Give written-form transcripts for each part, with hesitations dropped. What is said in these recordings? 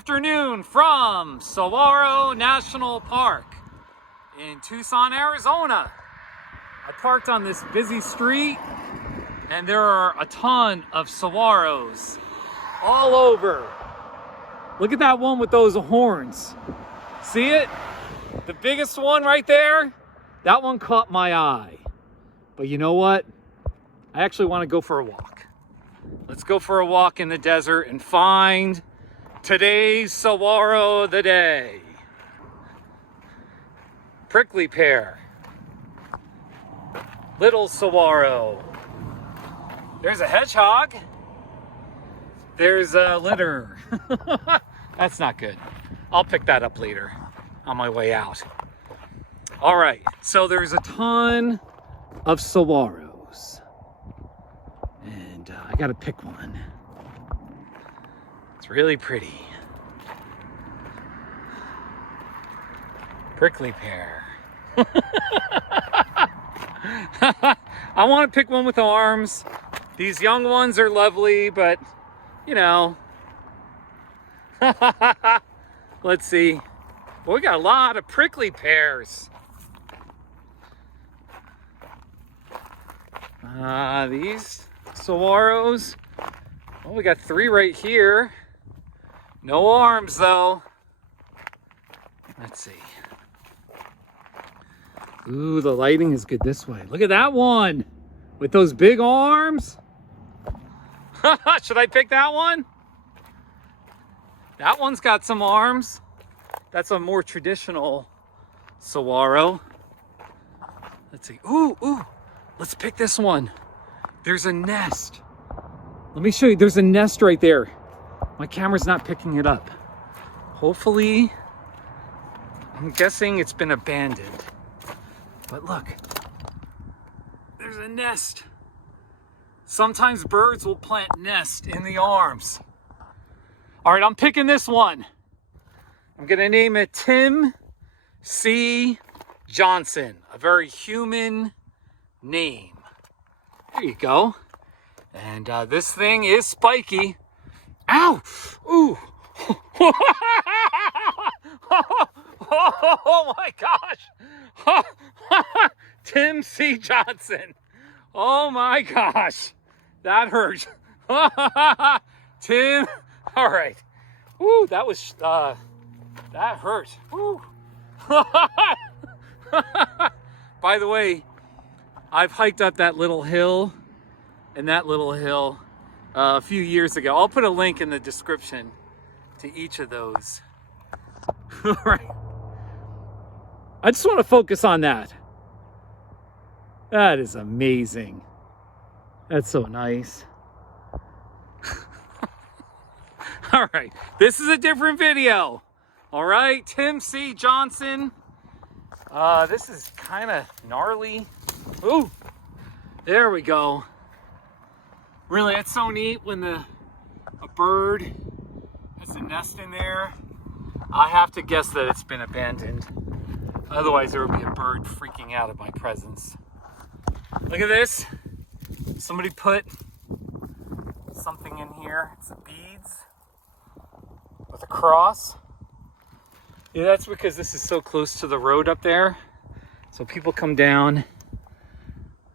afternoon from Saguaro National Park in Tucson, Arizona. I parked on this busy street and there are a ton of saguaros all over. Look at that one with those horns. See it? The biggest one right there, that one caught my eye. But you know what? I actually want to go for a walk. Let's go for a walk in the desert and find today's saguaro of the day. Prickly pear. Little saguaro. There's a hedgehog. There's a litter. That's not good. I'll pick that up later on my way out. All right, so there's a ton of saguaros. And I gotta pick one. It's really pretty. Prickly pear. I want to pick one with arms. These young ones are lovely, but you know. Let's see. Well, we got a lot of prickly pears. These saguaros. Well, we got 3 right here. No arms though. Let's see. Ooh, the lighting is good this way. Look at that one with those big arms. Should I pick that one? That one's got some arms. That's a more traditional saguaro. Let's see. Ooh. Let's pick this one. There's a nest. Let me show you. There's a nest right there. My camera's not picking it up. Hopefully, I'm guessing it's been abandoned. But look, there's a nest. Sometimes birds will plant nest in the arms. All right, I'm picking this one. I'm gonna name it Tim C. Johnson, a very human name. There you go. And this thing is spiky. Ow! Ooh! Oh my gosh! Tim C. Johnson. Oh my gosh. That hurt. Tim. All right. Ooh, that was, that hurt. Ooh. By the way, I've hiked up that little hill and that little hill a few years ago. I'll put a link in the description to each of those. All right. I just want to focus on that. That is amazing. That's so nice. All right, this is a different video. All right, Tim C. Johnson. This is kind of gnarly. Ooh, there we go. Really, it's so neat when a bird has a nest in there. I have to guess that it's been abandoned. Otherwise, there would be a bird freaking out at my presence. Look at this. Somebody put something in here. It's beads with a cross. Yeah, that's because this is so close to the road up there. So people come down.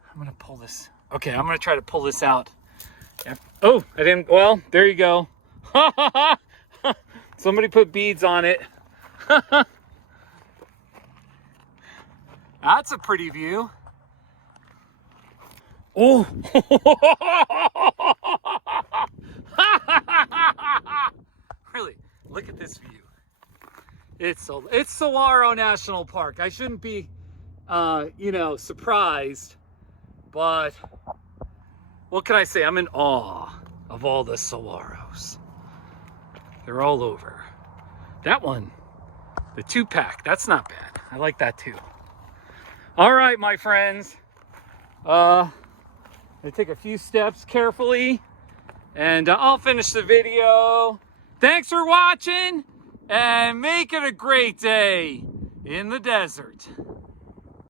I'm gonna pull this. Okay, I'm gonna try to pull this out. Yeah. Oh, I didn't. Well, there you go. Somebody put beads on it. That's a pretty view. Oh. Really, look at this view. It's Saguaro National Park. I shouldn't be, surprised, but what can I say? I'm in awe of all the saguaros. They're all over. That one, the 2-pack, that's not bad. I like that too. All right, my friends. I'm gonna take a few steps carefully and I'll finish the video. Thanks for watching and make it a great day in the desert.